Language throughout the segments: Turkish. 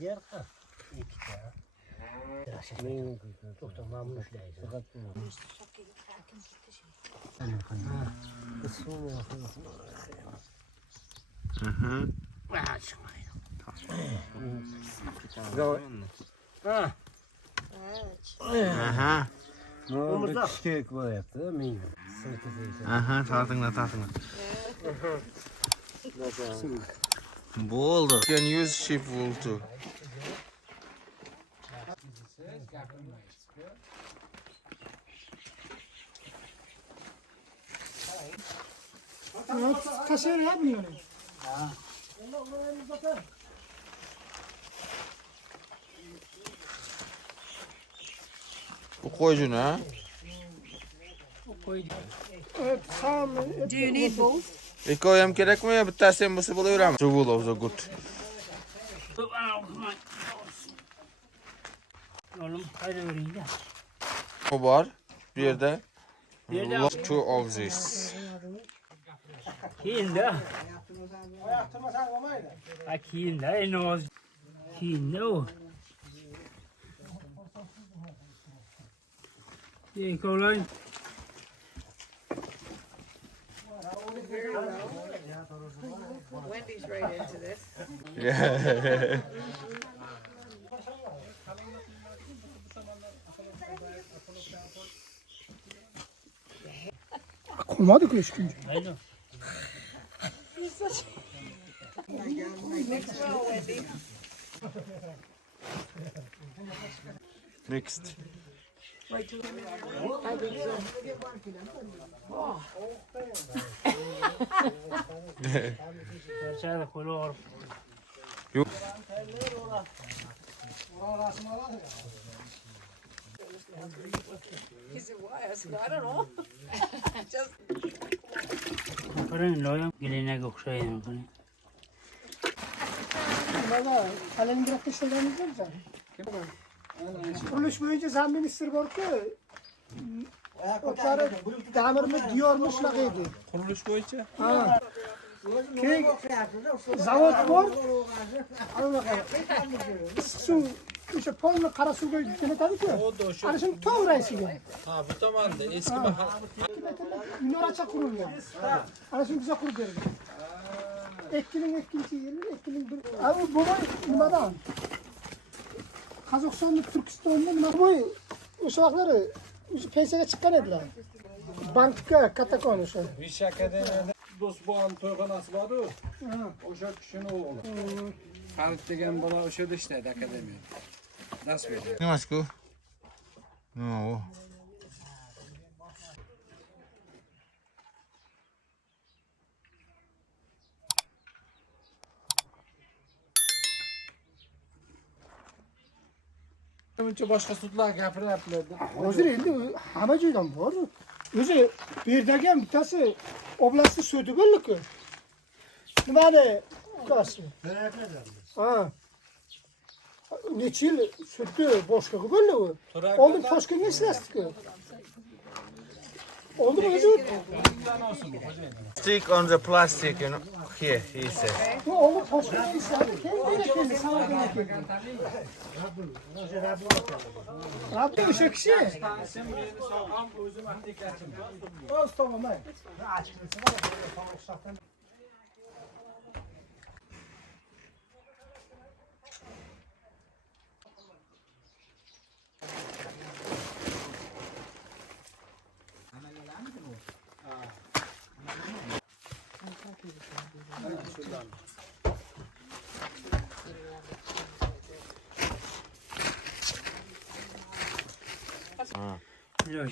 Diğer çok tamam müşleydi. Aha. Omuzlar küçük koyaptı. Men Aha, tartыңlar. Bo'ldi. You can use sheep wool too. Kaşar ya bunları. Bu qo'yjuni, ha? Evet, sağ Do you need balls? Ikkovi ham kerakmi yo bittasi ham bo'lsa bo'laveradimi? The wool of the goat. oğlum haydi vereyim ya. Bu bor. Bu yerda. Two of this. Keyin de. Ha keyin de en az. Keyin de o. Kolay. Wendy's right into this. Yeah. Olmadı ki üçüncü. Haydi. Mix well, Wendy. Mixed. Wait till I think so. Çarşıda kolu var. Yok. He said, why? I said, I don't know. Just Fırın loyam gelenek okşayın. Valla Kalengrad'da şeylerimiz var mı? Kuruluş boyunca zam ministri var ki otları damirmi diyormuş lakıydı. Kuruluş boyunca. Ha. Ki zavod var. Su işte polni qara suvga jo'natadi ku. Ana shuni to'g'raysiga. Ha, bu tomonda eski mahal. Minoracha qurilgan. Ana shuni biza qurib bergan. 2002 yili 2001. Bu boy nimadan? Qozog'istonda, Turkistonda nima boy o'sha vaqtlari o'sha pensiyaga chiqqan edilar. Bankka kattakon o'sha. Vish akademiyada Do'stbo'g'an to'yxonasi bor-ku. O'sha kishini o'g'li. Halit degan bola o'sha yerda ishlaydi akademiyada. Dars beradi. Nimasku? Nima u? Buncha boshqa sudlar gapiryaptilar. Hozir endi hamma joydan bor. O'zi bu yerdagi ham bittasi oblastni sudi bo'ldi-ku. Nimani ukasi? Ha. Necha yil sudni boshlig'i bo'ldi u. Oldin Toshkentga ishlasdi-ku. Oldin o'zi Stick on the plastic, you know. Here, he says. oldin Toshkentga ishladi. Keyin Samarqandga keldi. Rabbi o'sha kishi. Sen meni sog'am, o'zim aptekachim. O'z tomon.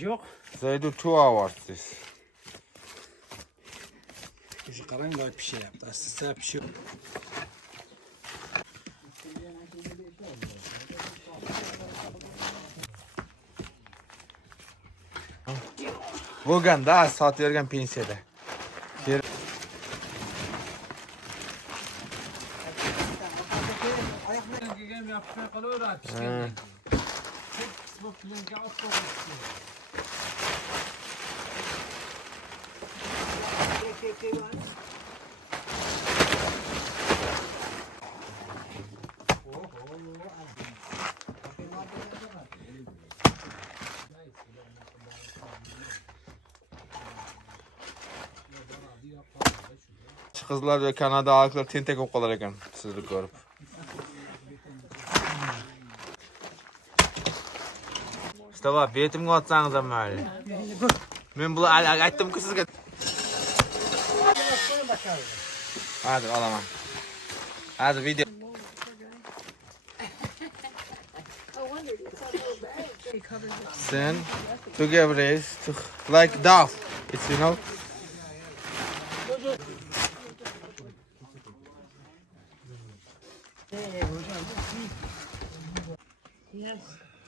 Yok. They do 2 hours this. O'sha qarang, boy pishyapti. Asta pishyapti. Bo'lganda sotib pensiyada. Kelgan yapmay qolaveradi pishgandan keyin. Bu pulga olib qo'yishdi. Kızlar ve Kanada ağalıklar tentek okular ekan sizni ko'rib. Mustafa betimga otsangiz ham mayli. Men bunu aytdim-ku sizga. Hadi olaman. Hadi video. Sen together is like dove. It's you know.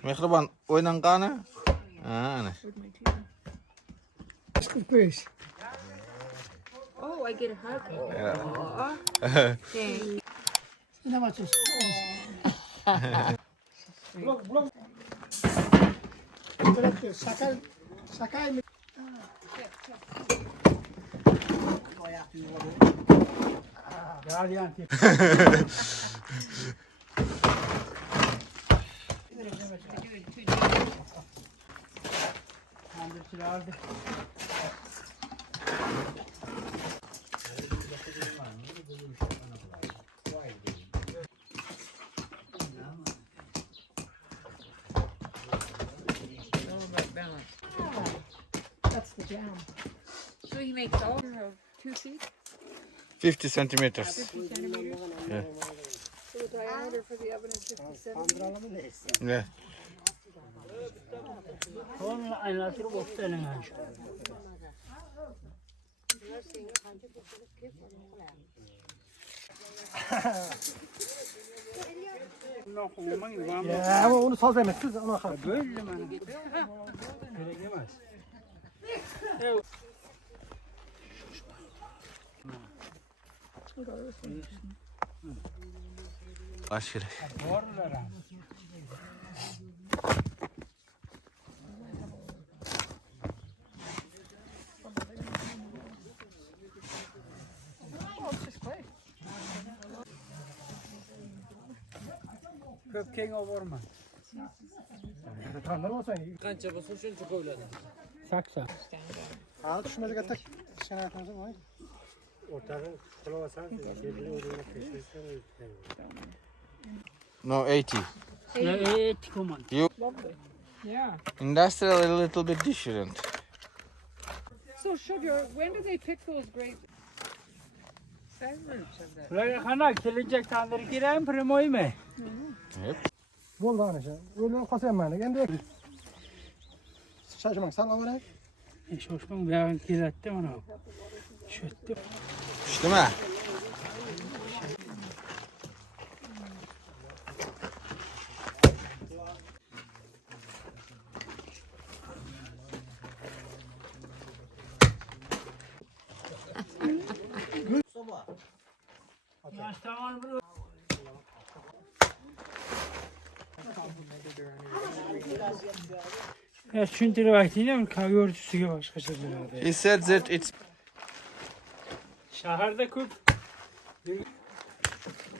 Mehriban oynanğanı. Ana. 45. Oh, I get a hug. Okay. Ne maçız? Blok. Bırak sakay mı? Gardiyan tip. That's the jam. So he makes all of 2 feet, 50 centimeters. 50 centimeters. So the diameter for the oven is 57. Yeah. Onun aynasını boktanın aç. Ya ama onu saz demez kız ona kalk. Böyle mi? Gerekmez. Aşırı. Doğrular. Köpkeğine vurma. Tanrımasa. Qancha bo'lsa shuncha qo'yiladi. Saksa. Al şunu da tak. Sen atmasın vay. No 80. Tikuman. Yeah. Industrial a little bit different. So sugar, when do they pick those grapes? Side roots of that. Buraya kanak gelecek tandır gireyim primoy mu? Hep. Bol da anlaşa. Öyle kasayım ben. Kendi şaşırmak sal avara. Şoşman ben girettim onu. Çöttüm. Pişti mi? Tamam bunu. Ya çünkü vaktiyle mi kahve örtüsü başka şeyler. He said that it's Şehirde köp.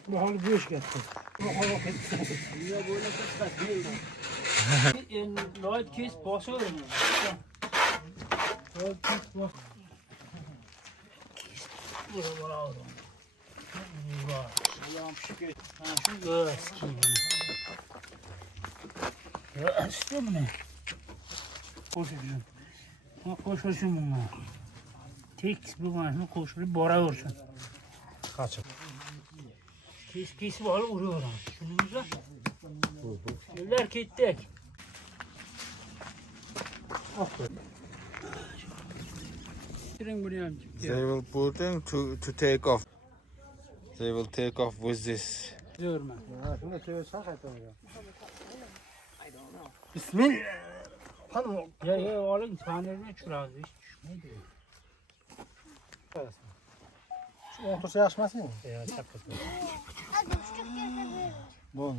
Bu halı bir iş getti. Lloyd Kiss basıyor mu? Lloyd Kiss bas. Bura aldım. Bura. Ayağım şükür. Ha şu göz ki. Ya istiyor mu ne? Koşuyorsun. Ha koşuyorsun bununla. Tek bu maaşını koşuyor, bora vursun. Kaçın. Pis var vuruyor ona. Şunumuza. Eller gittik. Girin buraya. they will put him to take off. They will take off with this. Görme. Ha şunu da çevir sağ kayıt oraya. Bismillah. Hanım Ya oğlum tanrı'na çurazı hiç düşmedi. otursa yaşmasın. Ya çapkısı. Bu.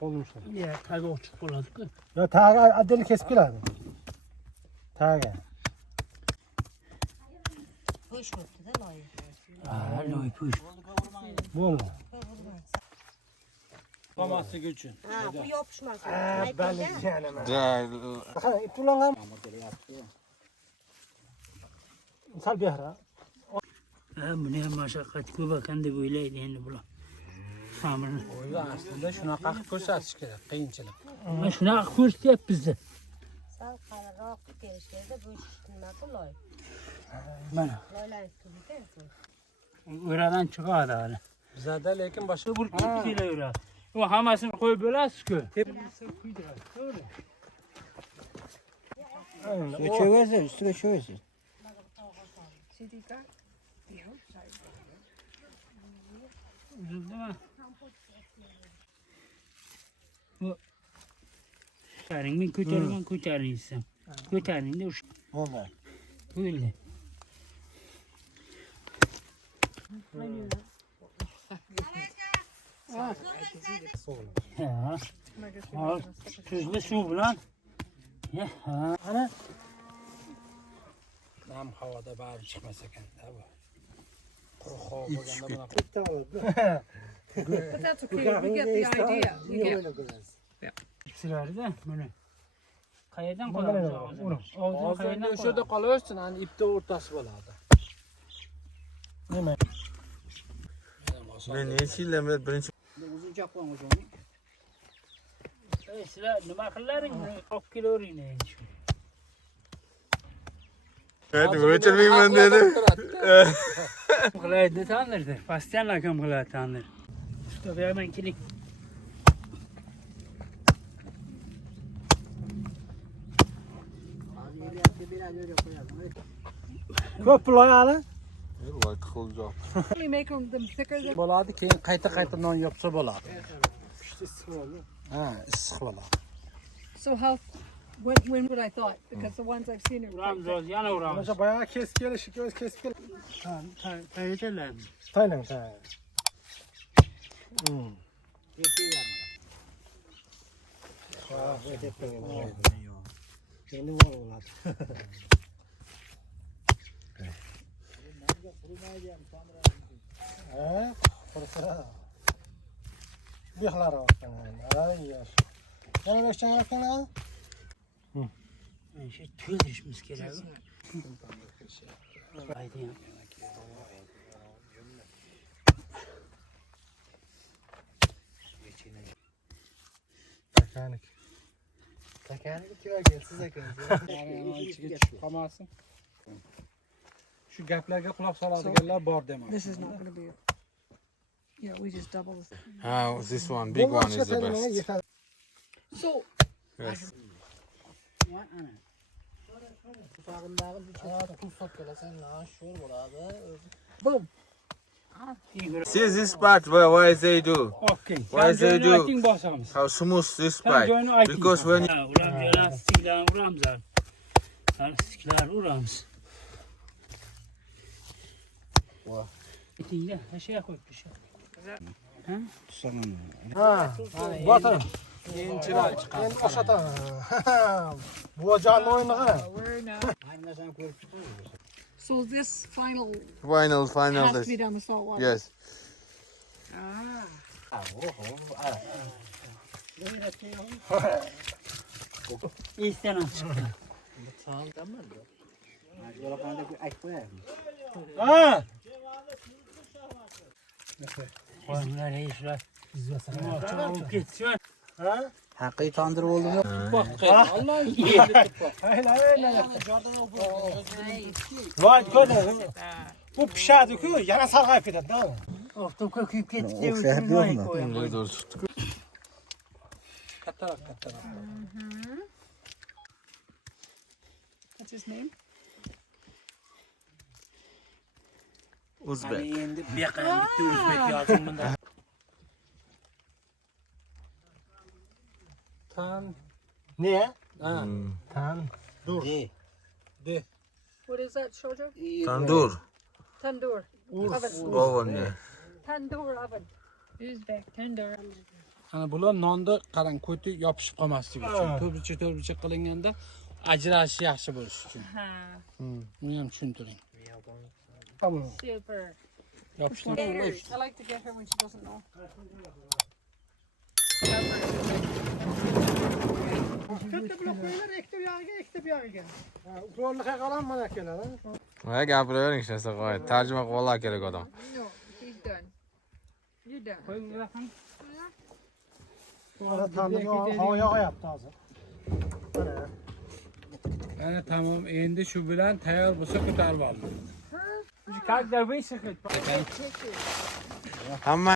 Olmuşlar. Ya tabi o çukuladık. Ya taga adeli kesip gel abi. Taga. To'sh ko'pdi-da loy. Ha, loy push. Bo'ldi. Qolmasligi uchun. Ha, bu yopishmasin. Bali jiyanim. Da, Qara, ipulangam. Sal behra. Ha, buni ham mashaqqat ko'p ekan deb o'ylaydi endi bular. Xamirni. O'zi aslida shunaqa qilib ko'rsatish kerak, qiyinchilik. Mana shunaqa ko'rsatyapmiz-da. Sal qariroq terish kerakda bu nima loy. Mana Loylar tuzikan. o'radan chiqadi hali. Bizada lekin boshqa Bir kelaveradi. U hammasini qo'yib bo'lasiz-ku. Çöversin, üstüne çöversin. See these guys? Uzildimi? Bu Saring men ko'taraman, ko'taringsan. Ko'taringda o'sha Olmay. bo'ldi. Ha. Al, tuzli suv bilan. Ya, ha. Ana nam havoda bari chiqmas ekan bu. Quruq havo bo'lganda bunaqa. But that's okay. We get the idea. We get. ikisilarda buni. Qayerdan qolamiz og'zini? Og'zini Hozir qayerdan o'sha yerda qolaversin, ani ipni o'rtasi bo'ladi. Nima? men necha yildan beri birinchi sizlar nima qillaring? Olib kelaveringlar endi shu. hadi o'chirmayman dedi. Qilaydi tandirdi. Pastyan akam qiladi tandir. Ustoyaman keling. Ko'p loyali. Vaqt qo'ljoq. We make them thicker. Bo'ladi, keyin qayta non yopsa bo'ladi. Ha, issiq bo'ladi. So how? When would I thought? Because the ones I've seen are. Uramiz hozir yana uramiz. Mesela bayağı kesip geliş, kesip gel. Qayerdalar? Tayland, ha. Kendi var oğlan. Ha? Kursa. Bihlar olsun. Ay yaş. Yana beşten yaptın ha? Men shu to'ldirishimiz kerak. Haydi. Mekanik. Mekanik diyor gelsiz ekansiz. ichiga tushib qolmasin. Shu gaplarga quloq soladiganlar bor demak. This is not going to be. Yeah, we just double this. How this one, big one is the best. So Yes. boom. See this part why they do? Okay. Why they do? Ayting bosamiz. How smooth this Sen part? joyini ayting. Because when uramiz, lastiklarni uramiz. Lastiklarni uramiz. Vah. Aytingda, aşağıya qo'yib tush. Ha. Batın. keyinchilar chiqadi. Endi oshata. Bu canlı oyunu ha. We're now. So this final final has to this. be down the salt water. Yes. İstenem çıktı. Ha. Bunlar işler. Çok geçiyor. Ha? Haqiqiy tandir bo'ldimi? Alloh yig'ilib Hayır hayır. Vay ko'rdi. Bu pishadi-ku, yana sarg'ayib ketadi, da. Oftobga kuyib ketdi deb O'xshab uchun yo'qmi? qo'yaman. kattaroq. What's his name? Uzbek. Endi bu yoqqa ham bitta o'zbek yozing bunda. Tan. Ne? Ha. Tan. Dur. What is that, soldier? Tandur. Tandoor. Oven. Oven, yeah. Tandoor oven. Uzbek tandoor. Ana bular nonda qarang, ko'ti yopishib qolmasligi uchun. To'rtburchak qilinganda ajrashishi yaxshi bo'lishi uchun. Ha. Buni ham tushuntiring. Tamam. Super. Yapıştır. Gators. I like to get her when she doesn't know. Kötü bloklaylar ektir yağı ektir yağı gel. Zorluğa kalan mı keler ha? Ha gapiravering işte qo'y. Tarjima qilib olar kerak odam. No, she's done. You're done. Koy bırakın. Ara tanrı havaya yaptı hazır. Ana tamam endi shu bilan tayyor bo'lsa ko'tarib oldim. Kalk da bir sıkıt. Hamma